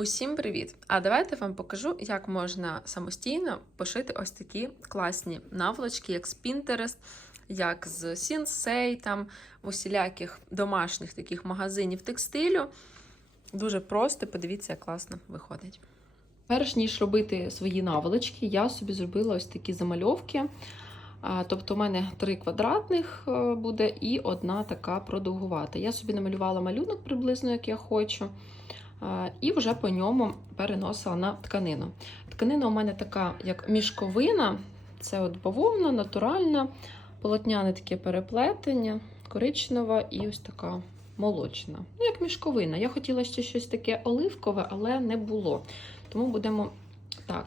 Усім привіт! А давайте вам покажу, як можна самостійно пошити ось такі класні наволочки, як з Pinterest, як з Sensei, там усіляких домашніх таких магазинів текстилю. Дуже просто, подивіться, як класно виходить. Перш ніж робити свої наволочки, я собі зробила ось такі замальовки. Тобто, у мене три квадратних е, буде і одна така продовгувата. Я собі намалювала малюнок приблизно, як я хочу. І вже по ньому переносила на тканину. Тканина у мене така, як мішковина, це от бавовна, натуральна, полотняне таке переплетення, коричнева і ось така молочна. Ну, як мішковина. Я хотіла ще щось таке оливкове, але не було. Тому будемо так.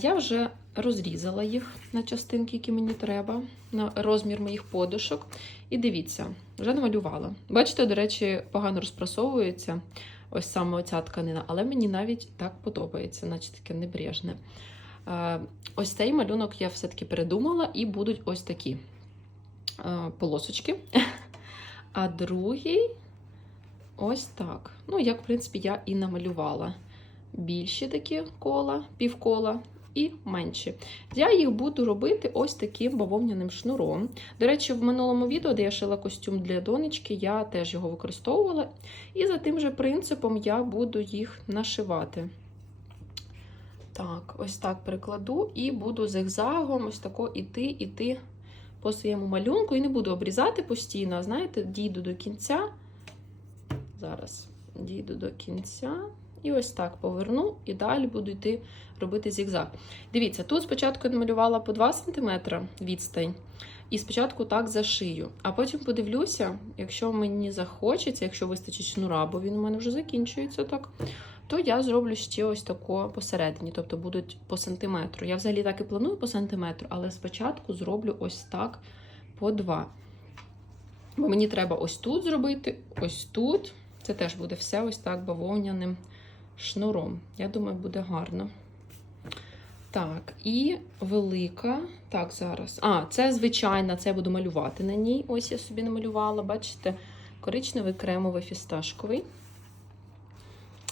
Я вже розрізала їх на частинки, які мені треба, на розмір моїх подушок. І дивіться, вже намалювала. Бачите, до речі, погано розпрасовується ось саме оця тканина, але мені навіть так подобається, наче таке небрежне. Е, Ось цей малюнок я все-таки передумала, і будуть ось такі е, полосочки. А другий ось так. Ну, як, в принципі, я і намалювала. Більші такі кола, півкола і менші. Я їх буду робити ось таким бавовняним шнуром. До речі, в минулому відео, де я шила костюм для донечки, я теж його використовувала. І за тим же принципом я буду їх нашивати. Так, ось так прикладу і буду зигзагом ось тако іти, іти по своєму малюнку. І не буду обрізати постійно, знаєте, дійду до кінця. Зараз дійду до кінця. І ось так поверну, і далі буду йти робити зігзаг. Дивіться, тут спочатку я намалювала по 2 см відстань, і спочатку так зашию. А потім подивлюся, якщо мені захочеться, якщо вистачить шнура, бо він у мене вже закінчується так, то я зроблю ще ось тако посередині, тобто будуть по сантиметру. Я взагалі так і планую по сантиметру, але спочатку зроблю ось так по 2. Бо мені треба ось тут зробити, ось тут. Це теж буде все ось так бавовняним шнуром. Я думаю, буде гарно. Так, і велика. Так, зараз. А, це звичайна, це я буду малювати на ній. Ось я собі намалювала, бачите, коричневий кремовий фісташковий.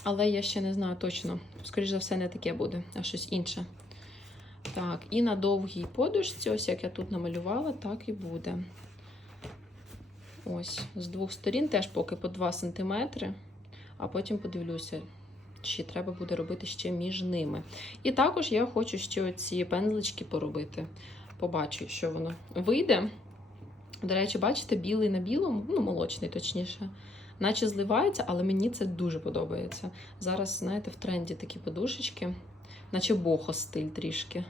Але я ще не знаю точно. Скоріше за все, не таке буде, а щось інше. Так, і на довгій подушці, ось як я тут намалювала, так і буде. Ось, з двох сторін теж поки по 2 см, а потім подивлюся, чи треба буде робити ще між ними. І також я хочу ще ці пензлички поробити. Побачу, що воно вийде. До речі, бачите, білий на білому, ну, молочний, точніше, наче зливається, але мені це дуже подобається. Зараз, знаєте, в тренді такі подушечки, наче бохо стиль трішки.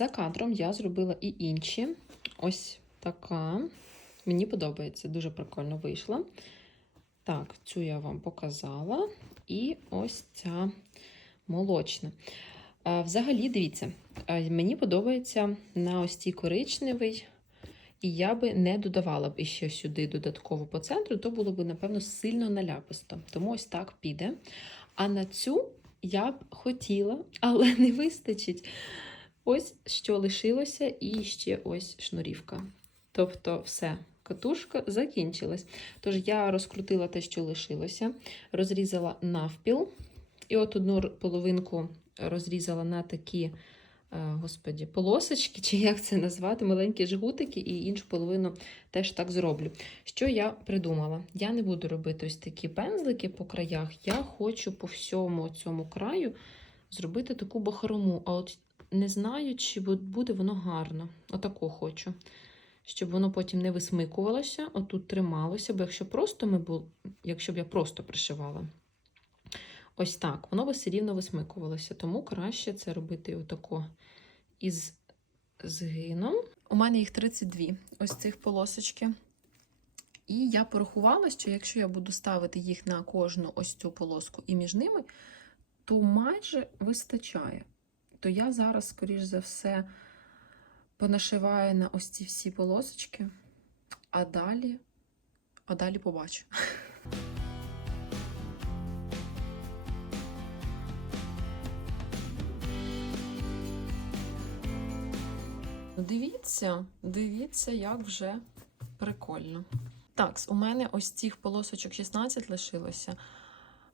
За кадром я зробила і інші. Ось така. Мені подобається, дуже прикольно вийшла. Так, цю я вам показала. І ось ця молочна. Взагалі, дивіться, мені подобається на ось цій коричневий. І я би не додавала б іще сюди додатково по центру, то було б, напевно, сильно наляписто. Тому ось так піде. А на цю я б хотіла, але не вистачить. Ось що лишилося, і ще ось шнурівка. Тобто, все, катушка закінчилась. Тож я розкрутила те, що лишилося, розрізала навпіл. І от одну половинку розрізала на такі, е, господі, полосочки, чи як це назвати, маленькі жгутики, і іншу половину теж так зроблю. Що я придумала? Я не буду робити ось такі пензлики по краях. Я хочу по всьому цьому краю зробити таку бахрому. А от не знаю, чи буде воно гарно. Отаку хочу. Щоб воно потім не висмикувалося, отут трималося, бо якщо просто ми бу... якщо б я просто пришивала, ось так, воно все рівно висмикувалося. Тому краще це робити отако із згином. У мене їх 32, ось цих полосочки. І я порахувала, що якщо я буду ставити їх на кожну ось цю полоску і між ними, то майже вистачає. То я зараз, скоріш за все, понашиваю на ось ці всі полосочки, а далі, а далі побачу. Дивіться, дивіться, як вже прикольно. Так, у мене ось цих полосочок 16 лишилося,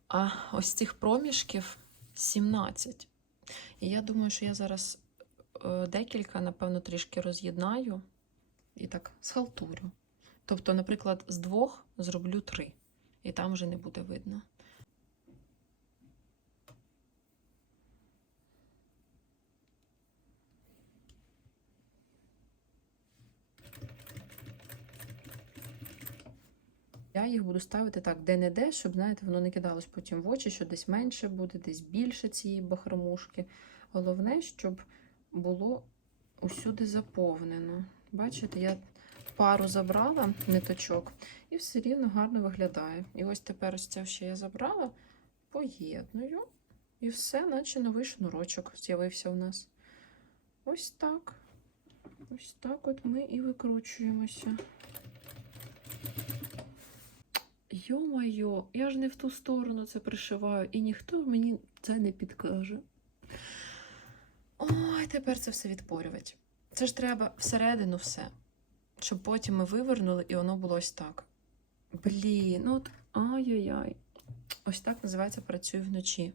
а ось цих проміжків 17. І я думаю, що я зараз е, декілька, напевно, трішки роз'єднаю і так схалтурю. Тобто, наприклад, з двох зроблю три, і там вже не буде видно. Я їх буду ставити так, де-не-де, щоб, знаєте, воно не кидалось потім в очі, що десь менше буде, десь більше цієї бахромушки. Головне, щоб було усюди заповнено. Бачите, я пару забрала ниточок і все рівно гарно виглядає. І ось тепер ось це ще я забрала, поєдную. І все, наче новий шнурочок з'явився у нас. Ось так. Ось так от ми і викручуємося. Йо-майо, я ж не в ту сторону це пришиваю, і ніхто мені це не підкаже. Ой, тепер це все відпорювати. Це ж треба всередину все, щоб потім ми вивернули і воно було ось так. Блін, ну от ай-яй-яй. Ось так називається працюю вночі.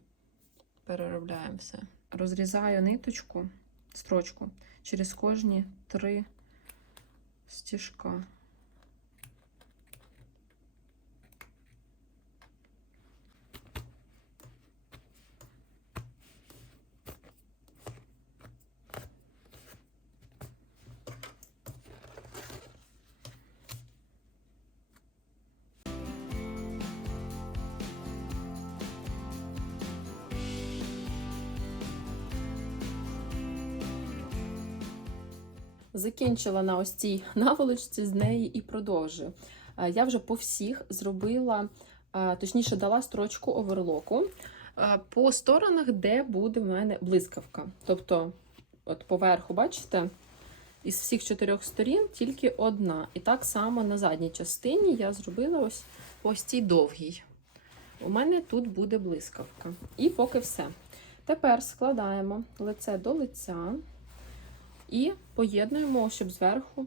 Переробляємо все. Розрізаю ниточку, строчку через кожні три стіжка. Закінчила на ось цій наволочці з неї і продовжую. Е, Я вже по всіх зробила, е, точніше, дала строчку оверлоку е, по сторонах, де буде в мене блискавка. Тобто, от поверху, бачите, із всіх чотирьох сторін тільки одна. І так само на задній частині я зробила ось ось цій довгій. У мене тут буде блискавка. І поки все. Тепер складаємо лице до лиця. І поєднуємо, щоб зверху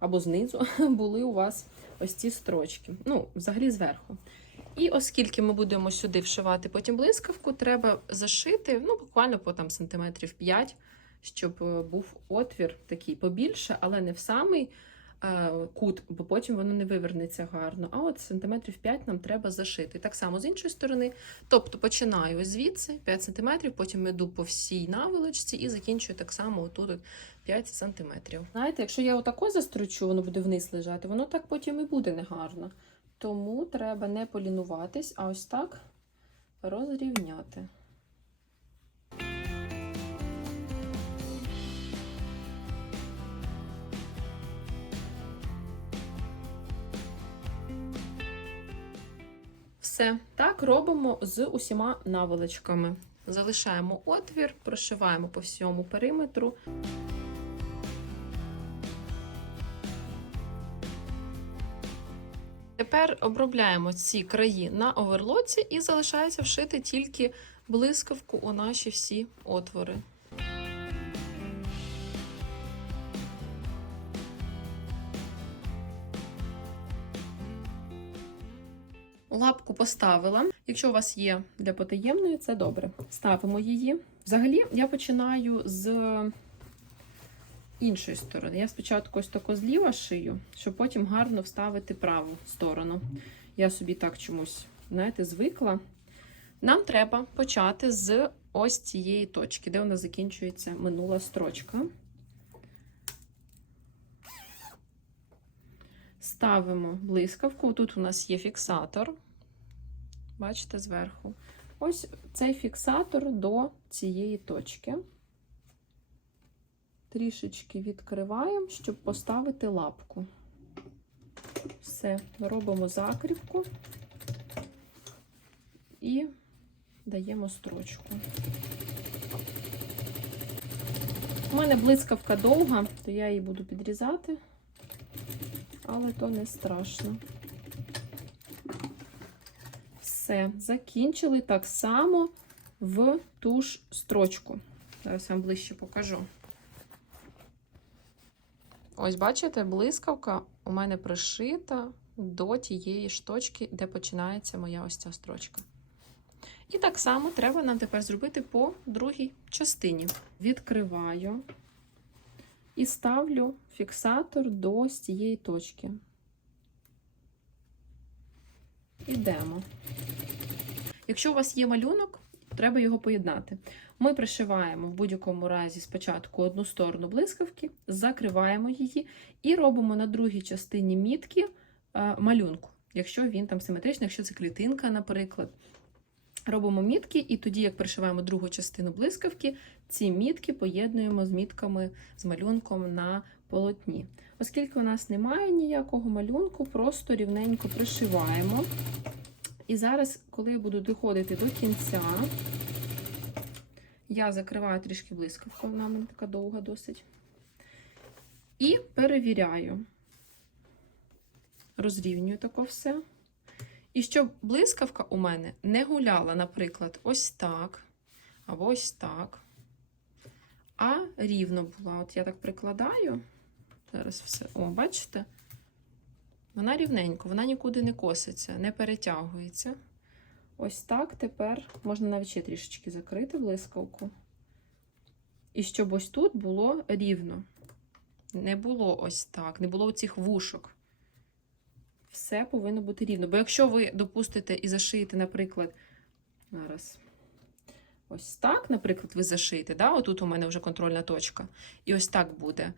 або знизу були у вас ось ці строчки. Ну, взагалі зверху. І оскільки ми будемо сюди вшивати потім блискавку, треба зашити ну, буквально по там, сантиметрів 5, щоб е, був отвір такий побільше, але не в самий кут, бо потім воно не вивернеться гарно. А от сантиметрів 5 нам треба зашити. Так само з іншої сторони. Тобто починаю звідси 5 см, потім йду по всій наволочці і закінчую так само отут от 5 см. Знаєте, якщо я отако застрочу, воно буде вниз лежати, воно так потім і буде негарно. Тому треба не полінуватись, а ось так розрівняти. Все, так робимо з усіма наволочками. Залишаємо отвір, прошиваємо по всьому периметру. Тепер обробляємо ці краї на оверлоці і залишається вшити тільки блискавку у наші всі отвори. Лапку поставила. Якщо у вас є для потаємної, це добре. Ставимо її. Взагалі, я починаю з іншої сторони. Я спочатку ось тако зліва шию, щоб потім гарно вставити праву сторону. Я собі так чомусь, знаєте, звикла. Нам треба почати з ось цієї точки, де нас закінчується минула строчка. Ставимо блискавку. Тут у нас є фіксатор. Бачите, зверху. Ось цей фіксатор до цієї точки. Трішечки відкриваємо, щоб поставити лапку. Все, робимо закріпку і даємо строчку. У мене блискавка довга, то я її буду підрізати, але то не страшно. Все, закінчили так само в ту ж строчку. Зараз вам ближче покажу. Ось, бачите, блискавка у мене пришита до тієї ж точки, де починається моя ось ця строчка. І так само треба нам тепер зробити по другій частині. Відкриваю і ставлю фіксатор до цієї точки. Ідемо. Якщо у вас є малюнок, треба його поєднати. Ми пришиваємо в будь-якому разі спочатку одну сторону блискавки, закриваємо її і робимо на другій частині мітки е, малюнку, якщо він там симетричний, якщо це клітинка, наприклад. Робимо мітки, і тоді, як пришиваємо другу частину блискавки, ці мітки поєднуємо з мітками з малюнком на полотні. Оскільки у нас немає ніякого малюнку, просто рівненько пришиваємо. І зараз, коли я буду доходити до кінця, я закриваю трішки блискавку, вона мене така довга досить. І перевіряю. Розрівнюю тако все. І щоб блискавка у мене не гуляла, наприклад, ось так, або ось так, а рівно була. От я так прикладаю. Зараз все. О, бачите? Вона рівненько, вона нікуди не коситься, не перетягується. Ось так тепер можна навіть ще трішечки закрити блискавку. І щоб ось тут було рівно. Не було ось так, не було цих вушок. Все повинно бути рівно. Бо якщо ви допустите і зашиєте, наприклад, зараз, ось так, наприклад, ви зашиєте, да? отут у мене вже контрольна точка, і ось так буде.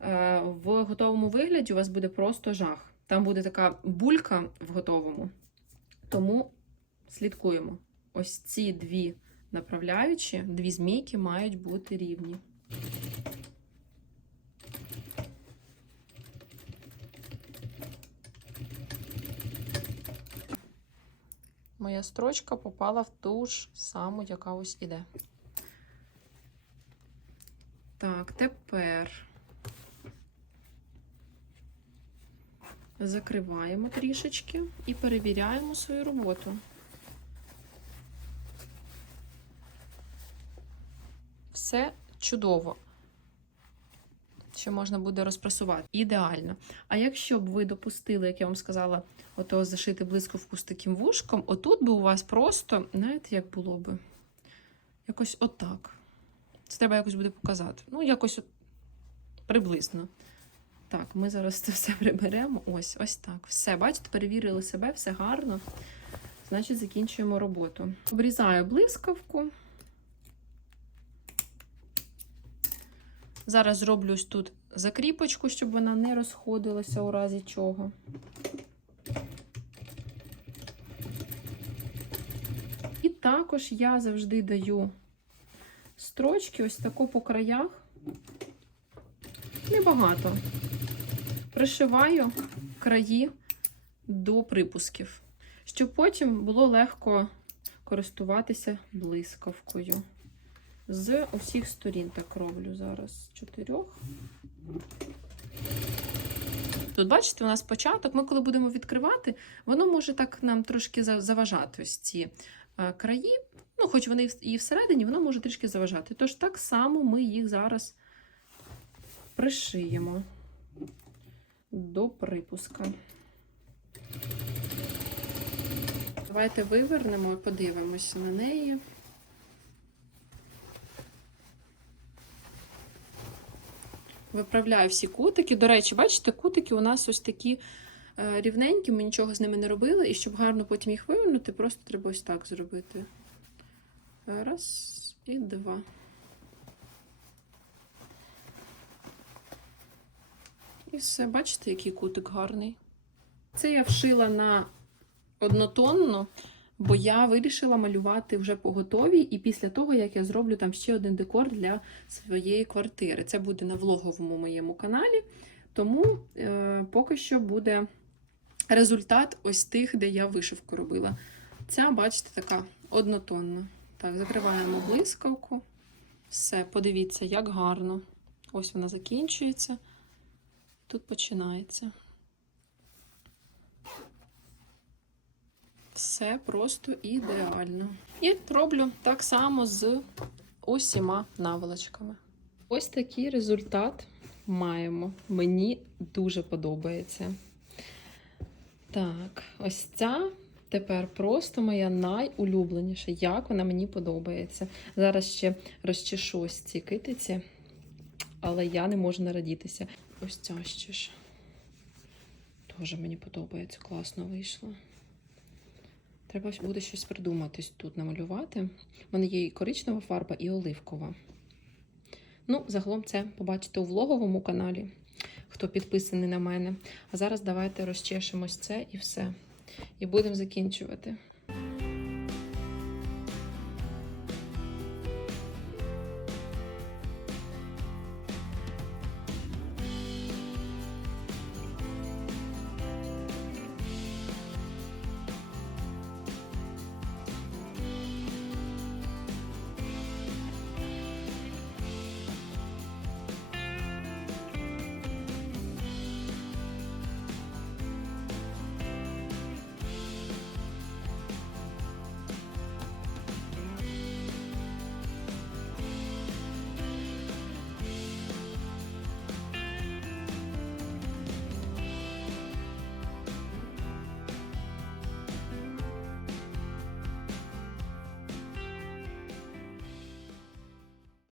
Е, В готовому вигляді у вас буде просто жах. Там буде така булька в готовому. Тому слідкуємо. Ось ці дві направляючі, дві змійки мають бути рівні. Моя строчка попала в ту ж саму, яка ось іде. Так, тепер закриваємо трішечки і перевіряємо свою роботу. Все чудово. Ще можна буде розпрасувати. Ідеально. А якщо б ви допустили, як я вам сказала, ото зашити блискавку з таким вушком, отут би у вас просто, знаєте, як було би? Якось отак. Це треба якось буде показати. Ну, якось от приблизно. Так, ми зараз це все приберемо. Ось, ось так. Все, бачите, перевірили себе, все гарно. Значить, закінчуємо роботу. Обрізаю блискавку. Зараз зроблю ось тут закріпочку, щоб вона не розходилася у разі чого. І також я завжди даю строчки ось таку по краях. Небагато. Пришиваю краї до припусків, щоб потім було легко користуватися блискавкою. З усіх сторін так роблю зараз чотирьох. Тут, бачите, у нас початок. Ми, коли будемо відкривати, воно може так нам трошки заважати ось ці е, краї. Ну, хоч вони і всередині, воно може трішки заважати. Тож так само ми їх зараз пришиємо до припуска. Давайте вивернемо і подивимося на неї. Виправляю всі кутики. До речі, бачите, кутики у нас ось такі е, рівненькі, ми нічого з ними не робили, і щоб гарно потім їх вивернути, просто треба ось так зробити. Раз і два. І все, бачите, який кутик гарний. Це я вшила на однотонно, бо я вирішила малювати вже по готовій, і після того, як я зроблю там ще один декор для своєї квартири. Це буде на влоговому моєму каналі. Тому е, поки що буде результат ось тих, де я вишивку робила. Ця, бачите, така однотонна. Так, закриваємо блискавку. Все, подивіться, як гарно. Ось вона закінчується. Тут починається. Все просто ідеально. І роблю так само з усіма наволочками. Ось такий результат маємо. Мені дуже подобається. Так, ось ця тепер просто моя найулюбленіша, як вона мені подобається. Зараз ще розчешу ось ці китиці, але я не можу нарадітися. Ось ця ще ж. Теж мені подобається, класно вийшло. Треба буде щось придумати тут намалювати. У мене є і коричнева фарба, і оливкова. Ну, загалом це побачите у влоговому каналі, хто підписаний на мене. А зараз давайте розчешемось це і все. І будемо закінчувати.